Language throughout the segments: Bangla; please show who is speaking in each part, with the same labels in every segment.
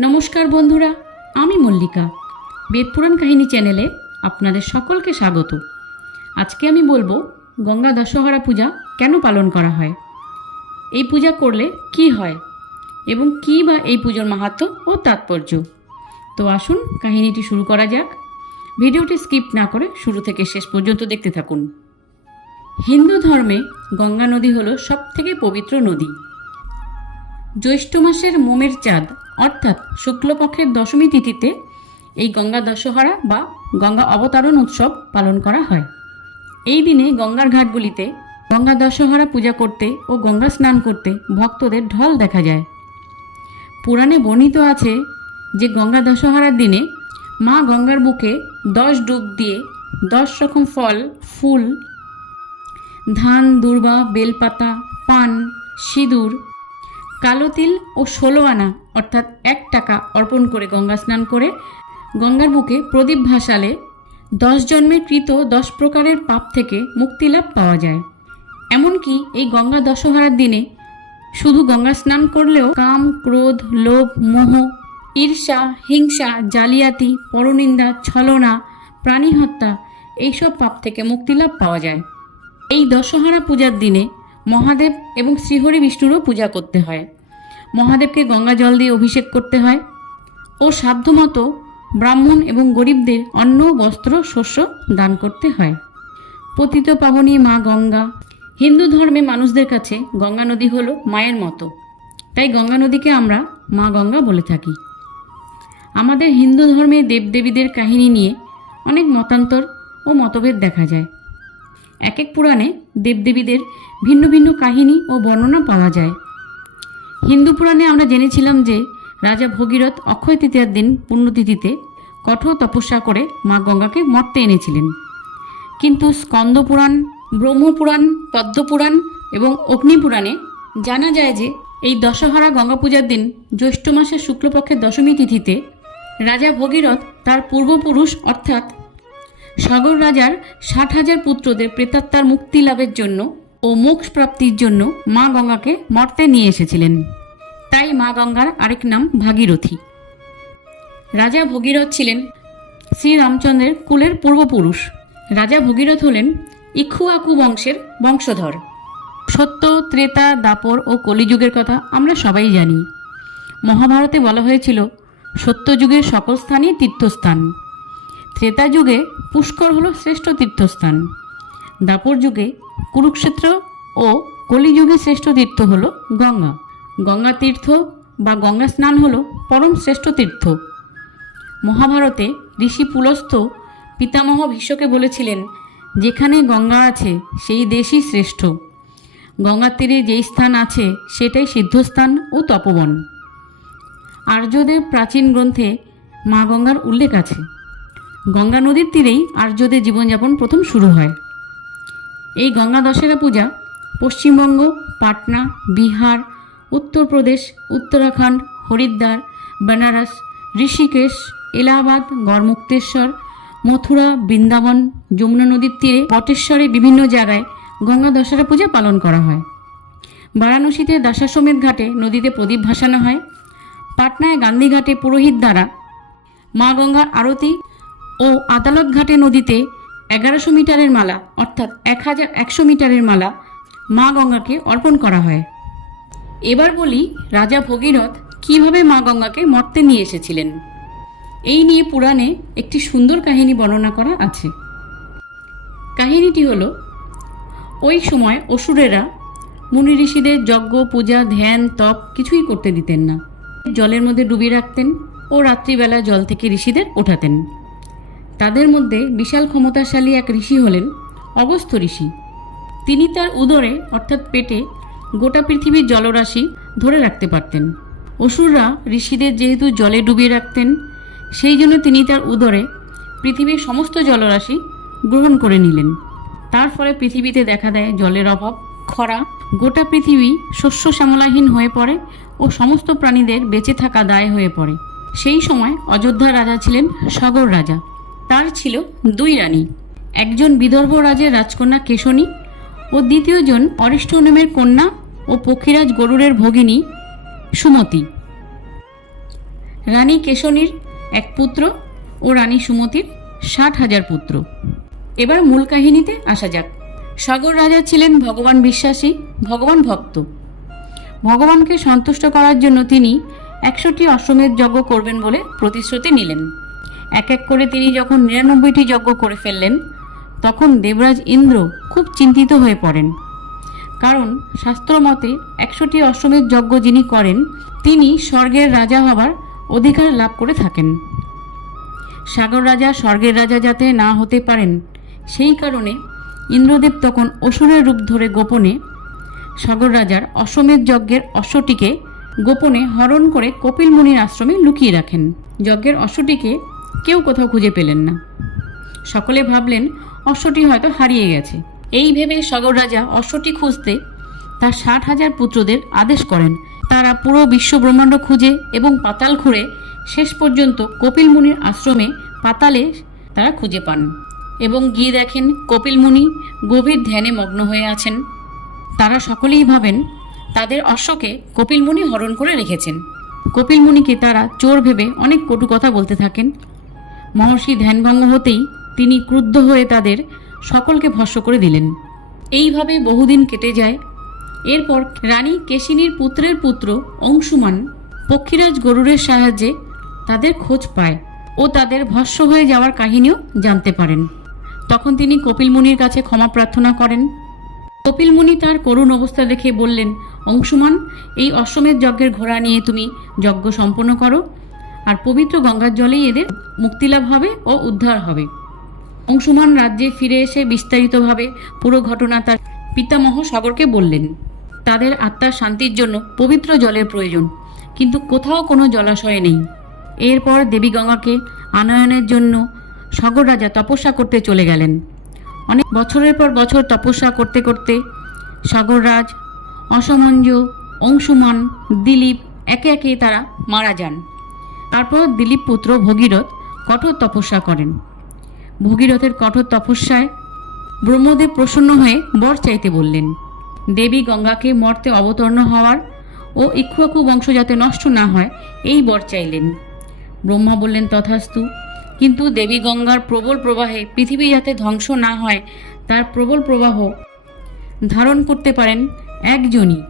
Speaker 1: নমস্কার বন্ধুরা, আমি মল্লিকা। বেদপুরাণ কাহিনী চ্যানেলে আপনাদের সকলকে স্বাগত। আজকে আমি বলব, গঙ্গা দশহরা পূজা কেন পালন করা হয়? এই পূজা করলে কি হয়? এবং কী বা এই পুজোর মাহাত্ম ও তাৎপর্য? তো আসুন, কাহিনীটি শুরু করা যাক। ভিডিওটি স্কিপ না করে শুরু থেকে শেষ পর্যন্ত দেখতে থাকুন। হিন্দু ধর্মে গঙ্গা নদী হলো সবথেকে পবিত্র নদী। জ্যৈষ্ঠ মাসের মোমের চাঁদ, অর্থাৎ শুক্লপক্ষের দশমী তিথিতে এই গঙ্গা দশহরা বা গঙ্গা অবতারণ উৎসব পালন করা হয়। এই দিনে গঙ্গার ঘাটগুলিতে গঙ্গা দশহরা পূজা করতে ও গঙ্গা স্নান করতে ভক্তদের ঢল দেখা যায়। পুরাণে বর্ণিত আছে যে গঙ্গা দশহরার দিনে মা গঙ্গার বুকে দশ ডুব দিয়ে দশ রকম ফল, ফুল, ধান, দুর্বা, বেলপাতা, পান, সিঁদুর কালো তিল ও ষোলো আনা, অর্থাৎ এক টাকা অর্পণ করে গঙ্গা স্নান করে গঙ্গার বুকে প্রদীপ ভাসালে দশ জন্মের কৃত দশ প্রকারের পাপ থেকে মুক্তিলাভ পাওয়া যায়। এমনকি এই গঙ্গা দশহরার দিনে শুধু গঙ্গা স্নান করলেও কাম, ক্রোধ, লোভ, মোহ, ঈর্ষা, হিংসা, জালিয়াতি, পরনিন্দা, ছলনা প্রাণী হত্যা এইসব পাপ থেকে মুক্তিলাভ পাওয়া যায়। এই দশহরা পূজার দিনে মহাদেব এবং শ্রীহরি বিষ্ণুরও পূজা করতে হয়। মহাদেবকে গঙ্গা জল দিয়ে অভিষেক করতে হয়। ও সাধ্যমতো ব্রাহ্মণ এবং গরিবদের অন্ন, বস্ত্র, শস্য দান করতে হয়। পতিত পাবনী মা গঙ্গা। হিন্দু ধর্মে মানুষদের কাছে গঙ্গা নদী হলো মায়ের মতো। তাই গঙ্গা নদীকে আমরা মা গঙ্গা বলে থাকি। আমাদের হিন্দু ধর্মে দেবদেবীদের কাহিনী নিয়ে অনেক মতান্তর ও মতভেদ দেখা যায়। এক এক পুরাণে দেবদেবীদের ভিন্ন ভিন্ন কাহিনী ও বর্ণনা পাওয়া যায়। হিন্দু পুরাণে আমরা জেনেছিলাম যে রাজা ভগীরথ অক্ষয় তৃতীয়ার দিন পুণ্যতিথিতে কঠোর তপস্যা করে মা গঙ্গাকে মর্তে এনেছিলেন। কিন্তু স্কন্দ পুরাণ ব্রহ্মপুরাণ পদ্মপুরাণ এবং অগ্নিপুরাণে জানা যায় যে এই দশহরা গঙ্গা পূজার দিন জ্যৈষ্ঠ মাসের শুক্লপক্ষের দশমী তিথিতে রাজা ভগীরথ তার পূর্বপুরুষ অর্থাৎ সাগর রাজার ষাট হাজার পুত্রদের প্রেতাত্মার মুক্তি লাভের জন্য ও মোক্ষ প্রাপ্তির জন্য মা গঙ্গাকে মর্তে নিয়ে এসেছিলেন। তাই মা গঙ্গার আরেক নাম ভাগীরথী। রাজা ভগীরথ ছিলেন শ্রীরামচন্দ্রের কুলের পূর্বপুরুষ। রাজা ভগীরথ হলেন ইক্ষুয়াকু বংশের বংশধর। সত্য, ত্রেতা, দাপর ও কলিযুগের কথা আমরা সবাই জানি। মহাভারতে বলা হয়েছিল, সত্যযুগের সকল স্থানই তীর্থস্থান। ত্রেতা যুগে পুষ্কর হলো শ্রেষ্ঠ তীর্থস্থান। দাপর যুগে কুরুক্ষেত্র ও কলিযুগে শ্রেষ্ঠ তীর্থ হল গঙ্গা। গঙ্গা তীর্থ বা গঙ্গা স্নান হল পরম শ্রেষ্ঠ তীর্থ। মহাভারতে ঋষি পুলস্ত পিতামহ ভীষ্মকে বলেছিলেন, যেখানে গঙ্গা আছে, সেই দেশই শ্রেষ্ঠ। গঙ্গার তীরে যেই স্থান আছে, সেটাই সিদ্ধস্থান ও তপবন। আর্যদের প্রাচীন গ্রন্থে মা গঙ্গার উল্লেখ আছে। গঙ্গা নদীর তীরেই আর্যদের জীবনযাপন প্রথম শুরু হয়। এই গঙ্গা দশেরা পূজা পশ্চিমবঙ্গ, পাটনা, বিহার, উত্তরপ্রদেশ, উত্তরাখণ্ড, হরিদ্বার, বেনারস, ঋষিকেশ, এলাহাবাদ, গড়মুক্তেশ্বর, মথুরা, বৃন্দাবন, যমুনা নদীর তীরে বটেশ্বরে বিভিন্ন জায়গায় গঙ্গা দশেরা পূজা পালন করা হয়। বারাণসীতে দাসাসমেত ঘাটে নদীতে প্রদীপ ভাসানো হয়। পাটনায় গান্ধীঘাটে পুরোহিত দ্বারা মা গঙ্গার আরতি ও আদালত ঘাটে নদীতে এগারোশো মিটারের মালা, অর্থাৎ এক হাজার একশো মিটারের মালা মা গঙ্গাকে অর্পণ করা হয়। এবার বলি রাজা ভগীরথ কীভাবে মা গঙ্গাকে মর্তে নিয়ে এসেছিলেন। এই নিয়ে পুরাণে একটি সুন্দর কাহিনী বর্ণনা করা আছে। কাহিনীটি হল, ওই সময় অসুরেরা মুনি ঋষিদের যজ্ঞ, পূজা, ধ্যান, তপ কিছুই করতে দিতেন না। জলের মধ্যে ডুবিয়ে রাখতেন ও রাত্রিবেলা জল থেকে ঋষিদের ওঠাতেন। তাদের মধ্যে বিশাল ক্ষমতাশালী এক ঋষি হলেন অগস্ত্য ঋষি। তিনি তার উদরে, অর্থাৎ পেটে, গোটা পৃথিবীর জলরাশি ধরে রাখতে পারতেন। অসুররা ঋষিদের যেহেতু জলে ডুবিয়ে রাখতেন, সেই জন্য তিনি তার উদরে পৃথিবীর সমস্ত জলরাশি গ্রহণ করে নিলেন। তার ফলে পৃথিবীতে দেখা দেয় জলের অভাব, খরা। গোটা পৃথিবী শস্য শ্যামলাহীন হয়ে পড়ে ও সমস্ত প্রাণীদের বেঁচে থাকা দায় হয়ে পড়ে। সেই সময় অযোধ্যা রাজা ছিলেন সগর রাজা। তার ছিল দুই রানী, একজন বিদর্ভ রাজের রাজকন্যা কেশনী ও দ্বিতীয়জন অরিষ্টনেমের কন্যা ও পক্ষীরাজ গরুরের ভগিনী সুমতি। রানী কেশনীর এক পুত্র ও রানী সুমতির ষাট হাজার পুত্র। এবার মূল কাহিনীতে আসা যাক। সাগর রাজা ছিলেন ভগবান বিশ্বাসী, ভগবান ভক্ত। ভগবানকে সন্তুষ্ট করার জন্য তিনি একশোটি অশ্বমেধ যজ্ঞ করবেন বলে প্রতিশ্রুতি নিলেন। এক এক করে তিনি যখন নিরানব্বইটি যজ্ঞ করে ফেললেন, তখন দেবরাজ ইন্দ্র খুব চিন্তিত হয়ে পড়েন। কারণ শাস্ত্র মতে একশোটি অশ্বমেধ যজ্ঞ যিনি করেন, তিনি স্বর্গের রাজা হবার অধিকার লাভ করে থাকেন। সাগর রাজা স্বর্গের রাজা যাতে না হতে পারেন, সেই কারণে ইন্দ্রদেব তখন অসুরের রূপ ধরে গোপনে সাগর রাজার অশ্বমেধ যজ্ঞের অশ্বটিকে গোপনে হরণ করে কপিল মুনির আশ্রমে লুকিয়ে রাখেন। যজ্ঞের অশ্বটিকে কেউ কোথাও খুঁজে পেলেন না। সকলে ভাবলেন, অশ্বটি হয়তো হারিয়ে গেছে। এই ভেবে সগর রাজা অশ্বটি খুঁজতে তার ষাট হাজার পুত্রদের আদেশ করেন। তারা পুরো বিশ্ব ব্রহ্মাণ্ড খুঁজে এবং পাতাল খুঁড়ে শেষ পর্যন্ত কপিল মুনির আশ্রমে পাতালে তারা খুঁজে পান এবং গিয়ে দেখেন কপিল মুনি গভীর ধ্যানে মগ্ন হয়ে আছেন। তারা সকলেই ভাবেন, তাদের অশ্বকে কপিল মুনি হরণ করে রেখেছেন। কপিল মুনিকে তারা চোর ভেবে অনেক কটু কথা বলতে থাকেন। মহর্ষি ধ্যানভঙ্গ হতেই তিনি ক্রুদ্ধ হয়ে তাদের সকলকে ভস্ম করে দিলেন। এইভাবে বহুদিন কেটে যায়। এরপর রানী কেশিনীর পুত্রের পুত্র অংশুমান পক্ষীরাজ গরুরের সাহায্যে তাদের খোঁজ পায় ও তাদের ভস্ম হয়ে যাওয়ার কাহিনীও জানতে পারেন। তখন তিনি কপিল মুনির কাছে ক্ষমা প্রার্থনা করেন। কপিল মুনি তার করুণ অবস্থা দেখে বললেন, অংশুমান, এই অশ্বমেধ যজ্ঞের ঘোড়া নিয়ে তুমি যজ্ঞ সম্পন্ন করো। পবিত্র গঙ্গার জলেই এদের মুক্তিলাভ হবে ও উদ্ধার হবে। অংশুমান রাজ্যে ফিরে এসে বিস্তারিতভাবে পুরো ঘটনা তার পিতামহ সাগরকে বললেন, তাদের আত্মার শান্তির জন্য পবিত্র জলের প্রয়োজন, কিন্তু কোথাও কোনো জলাশয় নেই। এরপর দেবী গঙ্গাকে আনয়নের জন্য সাগর রাজা তপস্যা করতে চলে গেলেন। অনেক বছরের পর বছর তপস্যা করতে করতে সাগররাজ অসমঞ্জ, অংশুমান, দিলীপ একে একে তারা মারা যান। তারপর দিলীপ পুত্র ভগীরথ কঠোর তপস্যা করেন। ভগীরথের কঠোর তপস্যায় ব্রহ্মদেব প্রসন্ন হয়ে বর চাইতে বললেন, দেবী গঙ্গাকে মর্তে অবতর্ণ হওয়ার ও ইক্ষুয়াকু বংশ যাতে নষ্ট না হয়, এই বর চাইলেন। ব্রহ্মা বললেন, তথাস্তু। কিন্তু দেবী গঙ্গার প্রবল প্রবাহে পৃথিবী যাতে ধ্বংস না হয়, তার প্রবল প্রবাহ ধারণ করতে পারেন একজনই,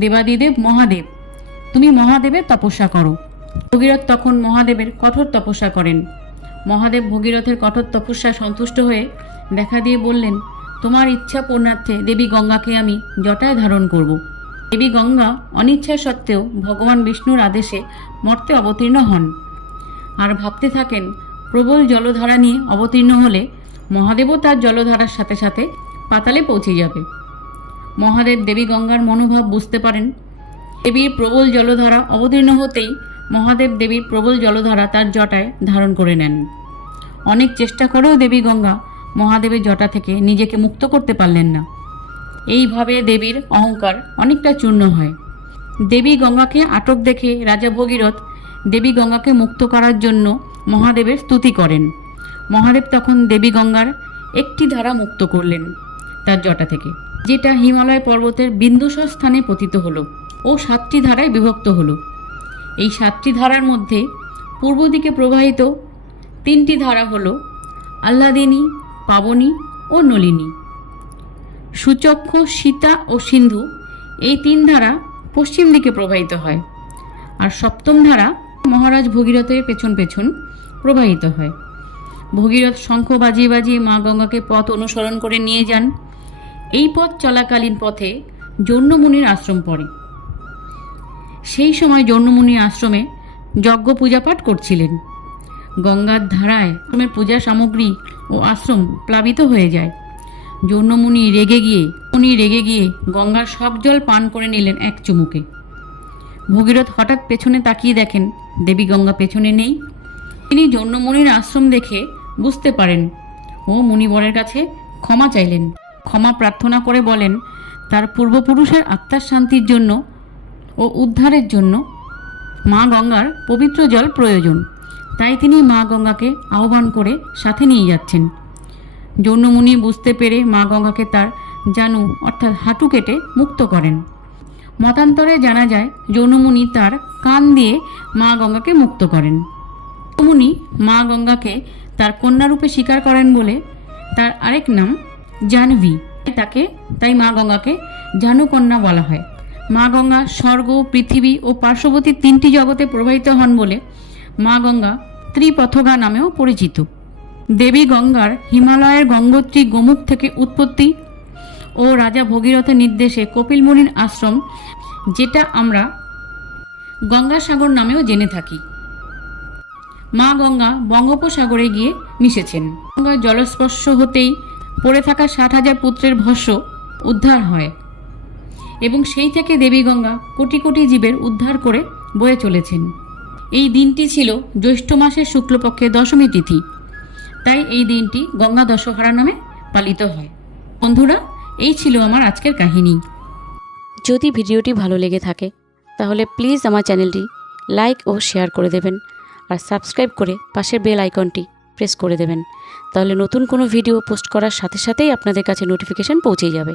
Speaker 1: দেবাদিদেব মহাদেব। তুমি মহাদেবের তপস্যা করো। ভগীরথ তখন মহাদেবের কঠোর তপস্যা করেন। মহাদেব ভগীরথের কঠোর তপস্যা সন্তুষ্ট হয়ে দেখা দিয়ে বললেন, তোমার ইচ্ছা পূর্ণার্থে দেবী গঙ্গাকে আমি জটায় ধারণ করব। দেবী গঙ্গা অনিচ্ছা সত্ত্বেও ভগবান বিষ্ণুর আদেশে মর্তে অবতীর্ণ হন। আর ভাবতে থাকেন, প্রবল জলধারা নিয়ে অবতীর্ণ হলে মহাদেবও তার জলধারার সাথে সাথে পাতালে পৌঁছে যাবে। মহাদেব দেবী গঙ্গার মনোভাব বুঝতে পারেন। দেবীর প্রবল জলধারা অবতীর্ণ হতেই মহাদেব দেবীর প্রবল জলধারা তার জটায় ধারণ করে নেন। অনেক চেষ্টা করেও দেবী গঙ্গা মহাদেবের জটা থেকে নিজেকে মুক্ত করতে পারলেন না। এইভাবে দেবীর অহংকার অনেকটা চূর্ণ হয়। দেবী গঙ্গাকে আটক দেখে রাজা ভগীরথ দেবী গঙ্গাকে মুক্ত করার জন্য মহাদেবের স্তুতি করেন। মহাদেব তখন দেবী গঙ্গার একটি ধারা মুক্ত করলেন তার জটা থেকে, যেটা হিমালয় পর্বতের বিন্দুসর স্থানে পতিত হলো ও সাতটি ধারায় বিভক্ত হলো। এই সাতটি ধারার মধ্যে পূর্ব দিকে প্রবাহিত তিনটি ধারা হল আহ্লাদিনী, পাবনী ও নলিনী। সুচক্ষ, সীতা ও সিন্ধু এই তিন ধারা পশ্চিম দিকে প্রবাহিত হয় আর সপ্তম ধারা মহারাজ ভগীরথের পেছন পেছন প্রবাহিত হয়। ভগীরথ শঙ্খ বাজিয়ে বাজিয়ে মা গঙ্গাকে পথ অনুসরণ করে নিয়ে যান। এই পথ চলাকালীন পথে জৌনমুনির আশ্রম পড়ে। সেই সময় জৌনমুনির আশ্রমে যজ্ঞ পূজাপাঠ করছিলেন। গঙ্গার ধারায় আশ্রমের পূজা সামগ্রী ও আশ্রম প্লাবিত হয়ে যায়। জৌনমুনি রেগে গিয়ে উনি রেগে গিয়ে গঙ্গার সব জল পান করে নিলেন এক চুমুকে। ভগীরথ হঠাৎ পেছনে তাকিয়ে দেখেন, দেবী গঙ্গা পেছনে নেই। তিনি জৌনমুনির আশ্রম দেখে বুঝতে পারেন, ও মুনিবরের কাছে ক্ষমা চাইলেন। ক্ষমা প্রার্থনা করে বলেন, তার পূর্বপুরুষের আত্মার শান্তির জন্য ও উদ্ধারের জন্য মা গঙ্গার পবিত্র জল প্রয়োজন। তাই তিনি মা গঙ্গাকে আহ্বান করে সাথে নিয়ে যাচ্ছেন। জৌনমুনি বুঝতে পেরে মা গঙ্গাকে তার জানু অর্থাৎ হাঁটু কেটে মুক্ত করেন। মতান্তরে জানা যায়, যৌনমুনি তার কান দিয়ে মা গঙ্গাকে মুক্ত করেন। যৌনমুনি মা গঙ্গাকে তার কন্যারূপে স্বীকার করেন বলে তার আরেক নাম জাহ্নবী। তাকে, তাই মা গঙ্গাকে জানুকন্যা বলা হয়। মা গঙ্গা, স্বর্গ, পৃথিবী ও পার্শ্ববর্তী তিনটি জগতে প্রবাহিত হন বলে মা গঙ্গা ত্রিপথগা নামেও পরিচিত। দেবী গঙ্গার হিমালয়ের গঙ্গোত্রী গোমুখ থেকে উৎপত্তি ও রাজা ভগীরথের নির্দেশে কপিল মুনির আশ্রম, যেটা আমরা গঙ্গাসাগর নামেও জেনে থাকি। মা গঙ্গা বঙ্গোপসাগরে গিয়ে মিশেছেন। গঙ্গার জলস্পর্শ হতেই পড়ে থাকা ষাট হাজার পুত্রের ভস্য উদ্ধার হয়। এবং সেই থেকে দেবী গঙ্গা কোটি কোটি জীবের উদ্ধার করে বয়ে চলেছেন। এই দিনটি ছিল জ্যৈষ্ঠ মাসের শুক্লপক্ষে দশমী তিথি। তাই এই দিনটি গঙ্গা দশহরা নামে পালিত হয়। বন্ধুরা, এই ছিল আমার আজকের কাহিনী।
Speaker 2: যদি ভিডিওটি ভালো লেগে থাকে, তাহলে প্লিজ আমার চ্যানেলটি লাইক ও শেয়ার করে দেবেন আর সাবস্ক্রাইব করে পাশের বেল আইকনটি প্রেস করে দেবেন। তাহলে নতুন কোনো ভিডিও পোস্ট করার সাথে সাথেই আপনাদের কাছে নোটিফিকেশান পৌঁছে যাবে।